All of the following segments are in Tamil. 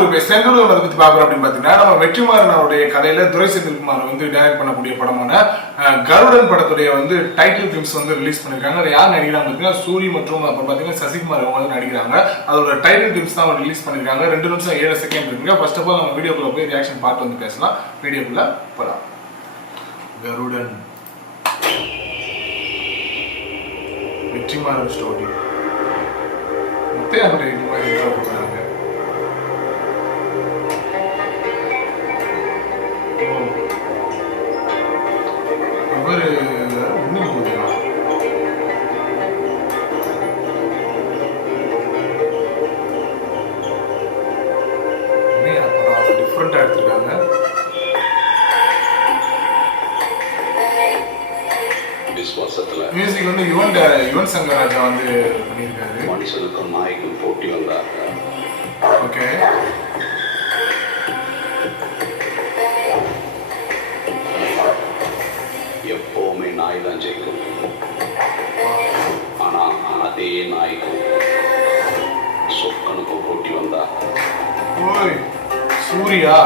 ஒரு செந்தூர் பத்தி பாக்குறோம் அப்படின்னு பாத்தீங்கன்னா நம்ம வெற்றிமாறன் அவருடைய கதையில துரை செந்தில்குமார் வந்து டைரக்ட் பண்ணக்கூடிய படமான கருடன் படத்துடைய வந்து டைட்டில் ஃபிலிம்ஸ் வந்து ரிலீஸ் பண்ணிருக்காங்க. அதை யார் நடிக்கிறாங்க பாத்தீங்கன்னா சூரி மற்றும் அப்புறம் பாத்தீங்கன்னா சசிகுமார் அவங்க வந்து நடிக்கிறாங்க. அதோட டைட்டில் ஃபிலிம்ஸ் தான் ரிலீஸ் பண்ணிருக்காங்க. 2 நிமிஷம் 7 செகண்ட் இருக்குங்க. ஃபர்ஸ்ட் ஆஃப் ஆல் நம்ம வீடியோக்குள்ள போய் ரியாக்ஷன் பார்த்து வந்து பேசலாம். வீடியோக்குள்ள போலாம். கருடன் வெற்றிமாறன் ஸ்டோரி முத்தையா போடுறாங்க. டிஃப்ரெண்டா எடுத்துருக்காங்க. மியூசிக் வந்து யுவன் சங்கர் ராஜா வந்து பண்ணியிருக்காரு. மனுஷனுக்கும் நாய்க்கும் போட்டி வந்தாங்க. ஓகே, எப்பவுமே நாய் தான் ஜெயிக்கும். ஆனா அதே நாய்க்கும் சொக்கனுக்கும் போட்டி வந்தா. ஓய், சூர்யா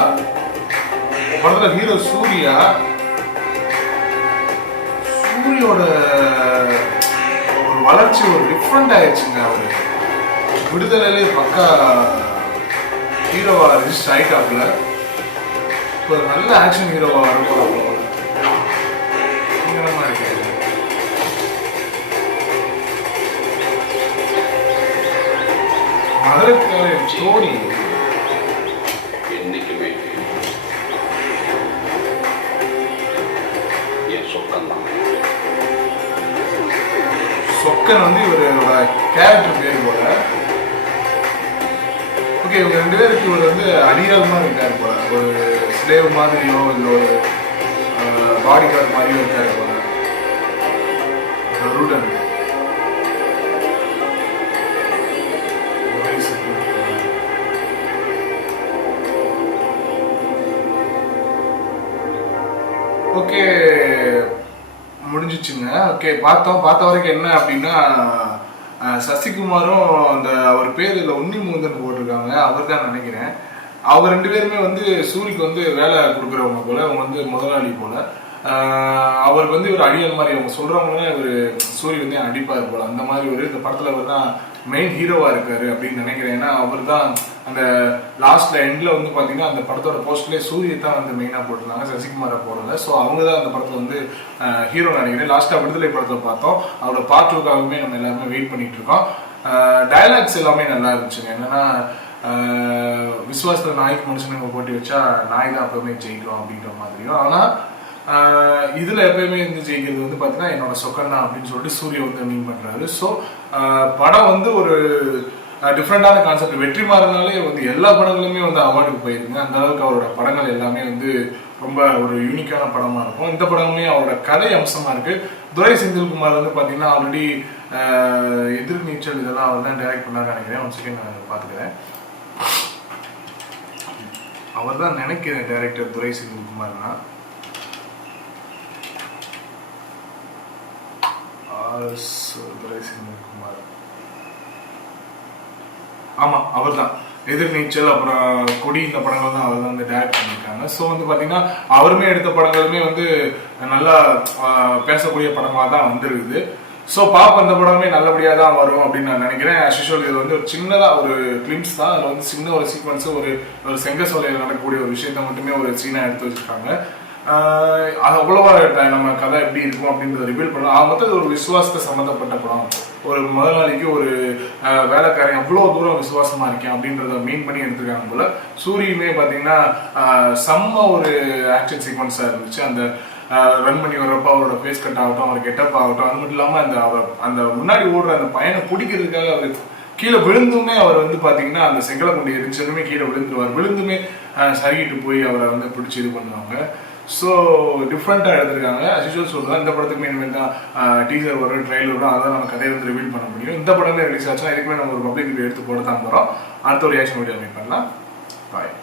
படத்துல ஹீரோ சூர்யா. சூரியோட ஒரு வளர்ச்சி ஒரு டிஃப்ரெண்ட் ஆயிடுச்சுங்க. அவரு விடுதலையிலே பக்கா ஹீரோவா ரிஜிஸ்டர் ஆயிட்டாப்ல. இப்போ நல்ல ஆக்ஷன் ஹீரோவா வரப்போறாங்க. மதுரைக்கார ஜோடி என்னைக்குமே என் சொக்கன் தான். சொக்கன் வந்து இவரோட கேரக்டர் பேர் போல. ஓகே, இவங்க 2 பேருக்கு இவர் வந்து அடியாளமா இருக்காரு போல. ஒரு ஸ்லேவ் மாதிரியோ இல்லை ஒரு பாடி கார்டு மாதிரியோ இருக்காரு போல. கருடன் ஓகே முடிஞ்சிச்சுங்க. ஓகே, பார்த்த வரைக்கும் என்ன அப்படின்னா சசிகுமாரும் அந்த அவர் பேர் இல்லை உன்னி மூந்தன் போட்டிருக்காங்க. அவர் தான் நினைக்கிறேன். அவங்க 2 பேருமே வந்து சூரிக்கு வந்து வேலை கொடுக்குறவங்க போல. அவங்க வந்து முதலாளி போல. அவருக்கு வந்து இவர் அடியல் மாதிரி அவங்க சொல்றவங்கன்னா இவர் சூரி வந்து அடிப்பார் போல. அந்த மாதிரி ஒரு இந்த படத்துல அவர் தான் மெயின் ஹீரோவா இருக்காரு அப்படின்னு நினைக்கிறேன். ஏன்னா அவர் தான் அந்த லாஸ்ட்ல எண்ட்ல வந்து பாத்தீங்கன்னா அந்த படத்தோட போஸ்ட்லேயே சூரிய தான் வந்து மெயினா போட்டிருந்தாங்க, சசிகுமாரை போடல. ஸோ அவங்க தான் அந்த படத்துல வந்து ஹீரோ நினைக்கிறேன். லாஸ்டா விடுதலை படத்தை பார்த்தோம். அவரோட பார்ட் 2க்காகவே நம்ம எல்லாருமே வெயிட் பண்ணிட்டு இருக்கோம். டயலாக்ஸ் எல்லாமே நல்லா இருந்துச்சுங்க. என்னன்னா விசுவாசத்துல நாய்க்கு மனுஷனுங்க போட்டி வச்சா நாய் தான் எப்பவுமே ஜெயிக்கும் அப்படின்ற மாதிரியும். ஆனா இதுல எப்பயுமே வந்து ஜெயிக்கிறது வந்து பாத்தீங்கன்னா என்னோட சொக்கன் தான் அப்படின்னு சொல்லிட்டு சூரிய வந்து மீன் பண்றாரு. ஸோ படம் வந்து ஒரு டிஃப்ரெண்டான கான்செப்ட். வெற்றிமாறனாலே வந்து எல்லா படங்களுமே வந்து அவார்டுக்கு போயிருக்குங்க. அந்த அளவுக்கு அவரோட படங்கள் எல்லாமே வந்து ரொம்ப ஒரு யூனிக்கான படமா இருக்கும். இந்த படமே அவரோட கதை அம்சமா இருக்கு. துரை செந்தில்குமார் வந்து பாத்தீங்கன்னா ஆல்ரெடி எதிர்நீச்சல் இதெல்லாம் அவர் தான் டைரக்ட் பண்ணாரு நினைக்கிறேன். ஒன் செகண்ட் நான் பாத்துக்கிறேன். அவர் தான் நினைக்கிறேன் டைரக்டர் துரை செந்தில்குமார்னா. துரை செந்தில்குமார், ஆமா அவர் தான். எதிர்நீச்சல் அப்புறம் கொடி இந்த படங்கள் தான் அவர் தான் வந்து டைரக்ட் பண்ணியிருக்காங்க. ஸோ வந்து பார்த்தீங்கன்னா அவருமே எடுத்த படங்களுமே வந்து நல்லா பேசக்கூடிய படமாக தான் வந்துருக்குது. ஸோ பாப்பா அந்த படமே நல்லபடியாக தான் வரும் அப்படின்னு நான் நினைக்கிறேன். அஸ்யூஷுவல் இது வந்து ஒரு சின்னதாக ஒரு கிளிம்ஸ் தான். அதில் வந்து சின்ன ஒரு சீக்வன்ஸு ஒரு செங்க சோலையில் நடக்கக்கூடிய ஒரு விஷயத்த மட்டுமே ஒரு சீனாக எடுத்து வச்சுருக்காங்க. அது அவ்வளவா நம்ம கதை எப்படி இருக்கும் அப்படின்றத ரிவீல் பண்ணலாம். மொத்தம் ஒரு விசுவாசத்தை சம்மந்தப்பட்ட படம். ஒரு முதலாளிக்கு ஒரு வேலைக்காரன் அவ்வளோ தூரம் விசுவாசமா இருக்கேன் அப்படின்றத மீன் பண்ணி எடுத்துருக்காங்க போல. சூரியுமே பார்த்தீங்கன்னா செம்ம ஒரு ஆக்ஷன் சீக்வன்ஸாக இருந்துச்சு. அந்த ரன் பண்ணி வர்றப்ப அவரோட ஃபேஸ் கட் ஆகட்டும், அவர் கெட்டப் ஆகட்டும், அது மட்டும் இல்லாமல் அந்த முன்னாடி ஓடுற அந்த பையனை பிடிக்கிறதுக்காக அவர் கீழே விழுந்துமே அவர் வந்து பார்த்தீங்கன்னா அந்த செங்கலை கொண்டு எரிச்சதுமே கீழே விழுந்துருவார். விழுந்துமே சரிகிட்டு போய் அவரை வந்து பிடிச்சி இது பண்ணுவாங்க. ஸோ டிஃப்ரெண்ட்டாக எடுத்திருக்காங்க. அஸ்யூஷுவல் சொல்லுங்கள். இந்த படத்துக்குமே இனிமேல் தான் டீசர் வரும், ட்ரெயிலர் வரும். அதான் நம்ம கதையை வந்து ரிவீல் பண்ண முடியும். இந்த படமே ரிலீஸ் ஆச்சுன்னா இதுக்குமே நம்ம ஒரு பப்ளிக் எடுத்து போட தான் போகிறோம். அடுத்த ஒரு ரியாக்ஷன் வீடியோ மீட் பண்ணலாம். பாய்.